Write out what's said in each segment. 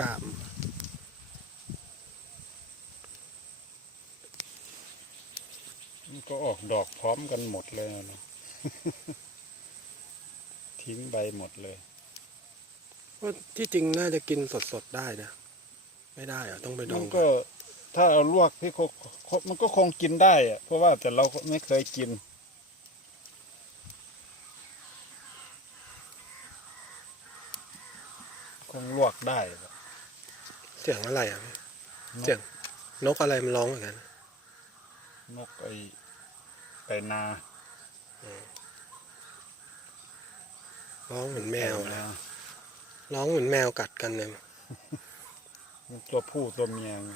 กล้ามมันก็ออกดอกพร้อมกันหมดเลยนะทิ้งใบหมดเลยว่าที่จริงน่าจะกินสดๆได้นะ ไม่ได้เหรอะต้องไปดมัอนงก็ ถ้าเอาลวกพี่โคคมันก็คงกินได้อะเพราะว่าแต่เราไม่เคยกิน คงลวกได้อะเสียงอะไรอะพี่เสียงนกอะไรมันร้องเหมือนกันนกไอไก่นาร้องเหมือนแมวไก่เลยนาร้องเหมือนแมวกัดกันเลยมันตัวผู้ตัวเมียไง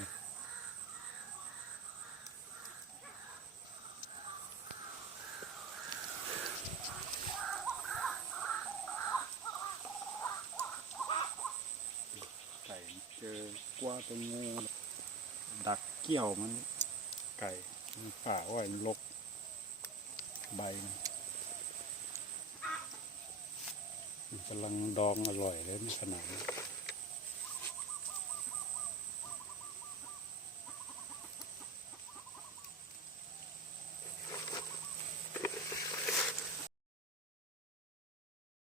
ไก่ เจอกว่าตัวงูดักเกี่ยวมันไก่มันป่าอ้อยมันลกใบมันกำลังดองอร่อยเลยนี่ขนาดนี้